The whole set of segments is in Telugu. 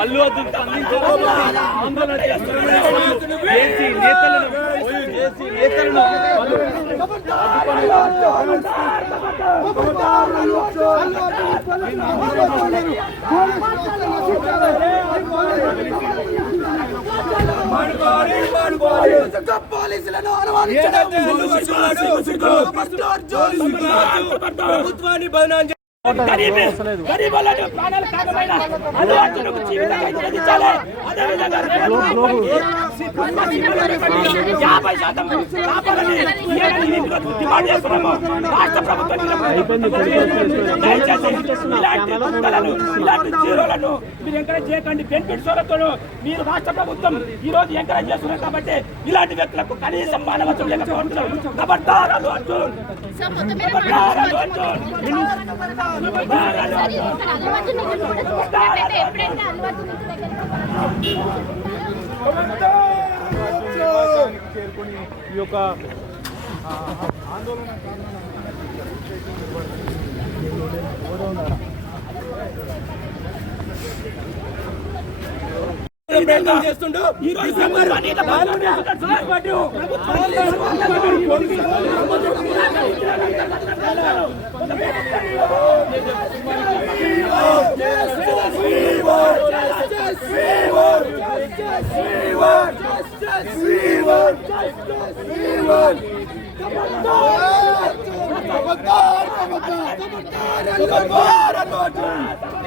అల్లు అర్జున్ స్పందించకపోతే ఆందోళన నేతలను నేతలను ప్రభుత్వాన్ని బదనాం గరీబులను ప్రాణాలు అల్లు అర్జున్కు జీవితంగా ఎదిరించాలి. అదేవిధంగా యాభై శాతం కాపాలని డిమాండ్ చేస్తున్నాము. రాష్ట్ర ప్రభుత్వం దయచేసి ఇలాంటి ఇలాంటి జీరోలను మీరు ఎంకరేజ్ చేయకండి. బెనిఫిట్ సోరతో మీరు రాష్ట్ర ప్రభుత్వం ఈ రోజు ఎంకరేజ్ చేస్తున్నారు కాబట్టి ఇలాంటి వ్యక్తులకు కనీసం మానవత్వం అర్జున్. అర్జున్. చేరుకొని ఈ యొక్క ఆ, ఆందోళన ప్రయత్నం చేస్తుండు ఈ రోజు నెంబర్ వన్ ఇట్లా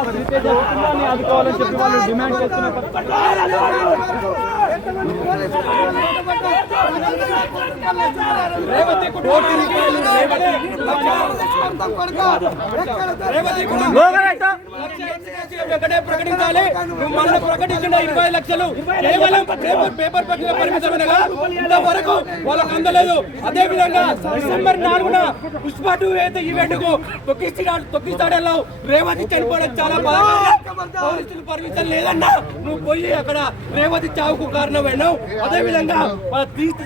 ఖచ్చితంగా ఆదుకోవాలని చెప్పి వాళ్ళు డిమాండ్ చేస్తున్న పరిస్థితి ఒకటే ప్రకటించాలి. నువ్వు మొన్న ప్రకటించిన ఇరవై లక్షలు కేవలం పేపర్ పేపర్ పట్టిన పరిమితమైనగా ఇంతవరకు వాళ్ళకు అందలేదు. అదే విధంగా డిసెంబర్ నాలుగున పుష్ప టూ అయితే ఈవెంట్కు తొక్కిస్తాడు తొక్కిస్తాడల్లో రేవతి చనిపోవడం చాలా బాగా పోలీసులు పర్మిషన్ లేదన్నా నువ్వు పోయి అక్కడ రేవతి చావుకు కారణమైనావు అదే విధంగా వాళ్ళ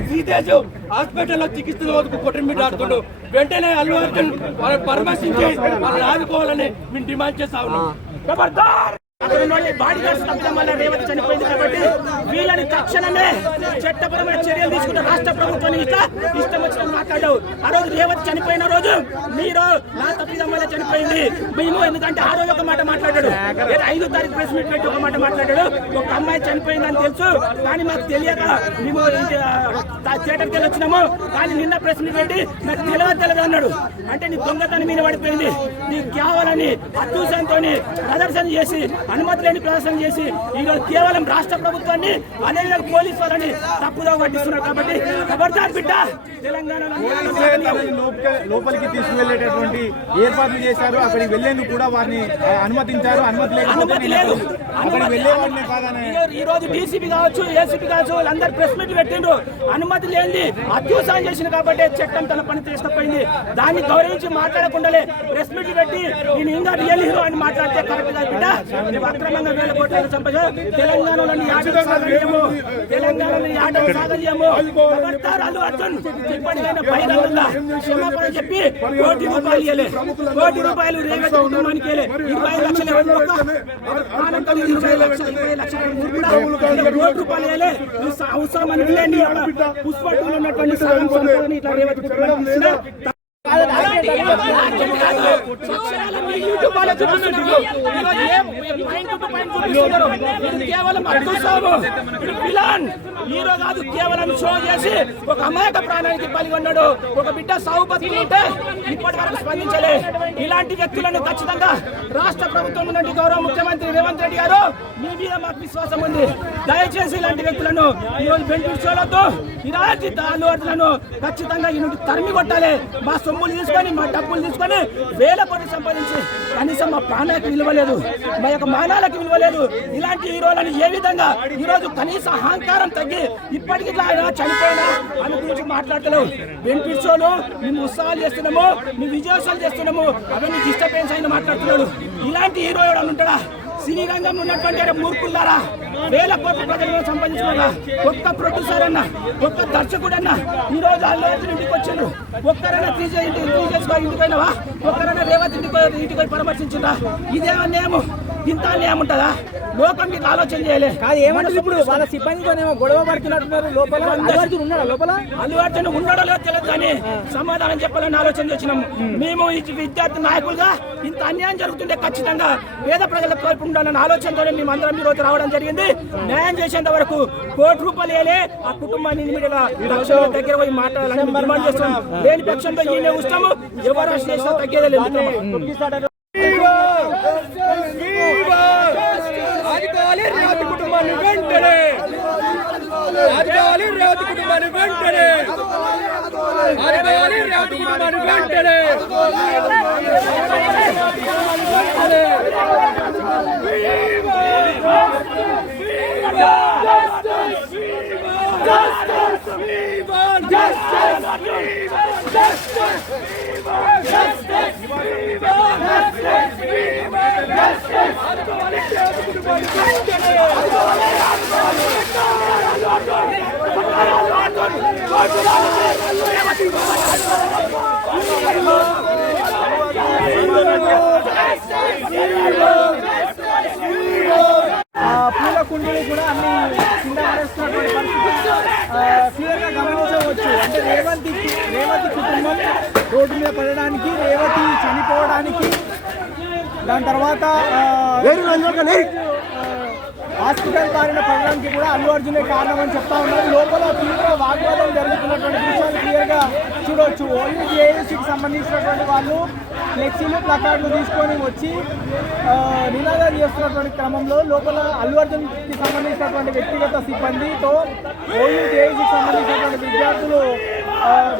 శ్రీతేజ్ హాస్పిటల్లో చికిత్స వరకు కొట్టిమిట్టాడుతుండు వెంటనే అల్లు అర్జున్ వాళ్ళని పరామర్శించి వాళ్ళని ఆదుకోవాలని మేము డిమాండ్ చేస్తా ఉన్నాం. ఖబర్దార్ అక్కడ బాడీ గార్డ్స్ తప్పడం వల్ల చనిపోయింది కాబట్టి వీళ్ళని తక్షణమే చట్టపరమైన చర్యలు తీసుకున్న రాష్ట్ర ప్రభుత్వం ఇష్టం వచ్చిన మాట్లాడావు. ఆ రోజు రేవతి చనిపోయిన రోజు మీరు నా తప్పిదం వల్ల చనిపోయింది. మేము ఎందుకంటే ఆ రోజు ఒక మాట మాట్లాడాడు. ఐదు ఐదో తారీఖు ప్రెస్ మీట్ పెట్టి ఒక మాట మాట్లాడాడు. ఒక అమ్మాయి చనిపోయిందని తెలుసు. కానీ మాకు తెలియక మేము థియేటర్కి వెళ్ళి వచ్చినాము కానీ నిన్న ప్రెస్ మీట్ పెట్టి నాకు తెలియదు తెలియదు అన్నాడు. అంటే నీ దొంగతనం మీద పడిపోయింది. నీకు కావాలని అత్యూసంతో ప్రదర్శన చేసి అనుమతి లేని ప్రదర్శన చేసి ఈరోజు కేవలం రాష్ట్ర ప్రభుత్వాన్ని అదేవిధంగా పోలీసు వాళ్ళని తప్పుదో పట్టిస్తున్నారు కాబట్టి ఖబర్దార్ బిడ్డ? లోపలికి తీసుకువెళ్ళేటటువంటి ఏర్పాట్లు చేశారు. అక్కడికి వెళ్ళేందుకు కూడా వారిని అనుమతించారు. అనుమతి లేదు. అక్కడికి కాదని ఈ రోజు డీసీపీ కావచ్చు ఏసీపీ కావచ్చు వాళ్ళందరూ ప్రెస్ మీట్ పెట్టిండ్రు. అనుమతి లేనిది అత్యుత్సాహం చేసింది కాబట్టి చట్టం తన పని తీసుకుపోయింది దాన్ని గౌరవించి మాట్లాడకుండాలే ప్రెస్ మీట్ పెట్టి నేను ఇంకా రియల్ హీరో అని మాట్లాడితే కరెక్ట్ కాదు బిడ్డ. అక్రమంగా వేల కోట్ల సంపద తెలంగాణలోని యాదవ సాగర్యము ఖబర్దార్ అల్లు అర్జున్. ఇప్పటికైనా బహిరంగంగా క్షమాపణ చెప్పి కోటి రూపాయలు ఇవ్వలే. కోటి రూపాయలు రేవంత్ కుటుంబానికి ఇరవై లక్షలు ఇరవై లక్షలు. ఇరవై లక్షలు కోటి రూపాయలు ఇవ్వలే. అవసరం అనుకులేండి పుష్ప ఉన్నటువంటి కాదు. కేవలం అత్యుత్సాహము. హీరో కాదు కేవలం షో చేసి ఒక అమాయక ప్రాణానికి పాల్గొన్నాడు ఒక బిడ్డ సాగు బతుకుంటే ఇప్పటి వరకు స్పందించలే ఇలాంటి వ్యక్తులను ఖచ్చితంగా రాష్ట్ర ప్రభుత్వం నుండి గౌరవ ముఖ్యమంత్రి రేవంత్ రెడ్డి గారు మీ మీద మాకు విశ్వాసం ఉంది దయచేసి ఇలాంటి వ్యక్తులను ఈ రోజు బెనిఫిట్ చూడొద్దు ఇలాంటి దాలువర్తులను ఖచ్చితంగా ఈ నుండి తరిమి కొట్టాలి మా సొమ్ములు తీసుకొని మా డబ్బులు తీసుకొని వేల కోట్లు సంపాదించి కనీసం మా ప్రాణాలకు విలువలేదు మా యొక్క మానాలకు విలువలేదు. ఇలాంటి హీరోలను ఏ విధంగా ఈ రోజు కనీస అహంకారం తగ్గి ఇప్పటికి ఆయన చనిపోయినా ఆమె గురించి మాట్లాడతలేవు. బెనిఫిట్ మేము ఉత్సాహాలు చేస్తున్నాము మేము విజయోత్సవాలు చేస్తున్నాము. అవన్నీ డిస్టర్బెన్స్ అయిన మాట్లాడుతున్నాడు. ఇలాంటి హీరో ఎవడన్నా ఉంటాడా? సినీ రంగంలో ఉన్నటువంటి మూర్ఖులారా వేల కోట్ల ప్రజలను సంపాదించుకున్నా ఒక్క ప్రొడ్యూసర్ అన్న ఒక్క దర్శకుడు అన్న ఈ రోజు అల్లు అర్జున్ ఇంటికి వచ్చారు ఒక్కరైనా త్రీజే ఇంటికి త్రీజేస్ ఇంటికి పోయినావా? ఒక్కరైనా రేవతి ఇంటికి ఇంటికి పోయి పరామర్శించిందా ఇదే అన్యాయం ఇంత అన్యాయం ఉంటుందా? లోకం మీకు ఆలోచన చేయలే. కాదు ఏమంటారు ఇప్పుడు వాళ్ళ సిబ్బందితోనేమో గొడవ పడుతున్నట్టున్నారు లోపల? అల్లు ఉన్నాడా లోపల? అల్లు అర్జున్ ఉండడో లేదో తెలియదు కానీ సమాధానం చెప్పాలని ఆలోచన చేసినాం. మేము. ఈ విద్యార్థి నాయకులుగా ఇంత అన్యాయం జరుగుతుంటే ఖచ్చితంగా పేద ప్రజలకు తోడ్పు ఉండాలన్న ఆలోచనతోనే మేము అందరం ఈ రోజు రావడం జరిగింది. న్యాయం చేసేంత వరకు కోటి రూపాయలు వేలే ఆ కుటుంబాన్ని దగ్గర పోయి మాట్లాడాలని డిమాండ్ చేస్తున్నాం. లేని పక్షంలో ఈయన ఉస్తాము ఎవరు తగ్గేదే లేదు ఆదుకోవాలి రేవతి కుటుంబాన్ని వెంటనే ఆదుకోవాలి రేవతి కుటుంబాన్ని వెంటనే ఆదుకోవాలి రేవతి కుటుంబాన్ని వెంటనే ఆ, పూల కుండీలు కూడా అన్ని కింద పడేస్తున్నటువంటి పరిస్థితి గమనించవచ్చు. అంటే రేవంతి రేవతి కుటుంబం రోడ్డు మీద పడడానికి రేవతి చనిపోవడానికి దాని తర్వాత హాస్పిటల్ బారిన పడడానికి కూడా అల్లు అర్జునే కారణం అని చెప్తా ఉన్నారు. లోపల తీవ్ర వాగ్వాదం జరుగుతున్నటువంటి దృశ్యాలు క్లియర్గా చూడొచ్చు. ఓన్లీ ఏఎస్సీకి సంబంధించినటువంటి వాళ్ళు ఫ్లెక్సీలు ప్లకార్డులు తీసుకొని వచ్చి ఆ, నినాదాలు చేస్తున్నటువంటి క్రమంలో లోపల అల్లు అర్జున్కి సంబంధించినటువంటి వ్యక్తిగత సిబ్బందితో ఓయూ జేఈకి సంబంధించినటువంటి విద్యార్థులు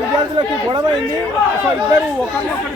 విద్యార్థులకి గొడవ అయింది సో ఇద్దరు ఒకరినొకరు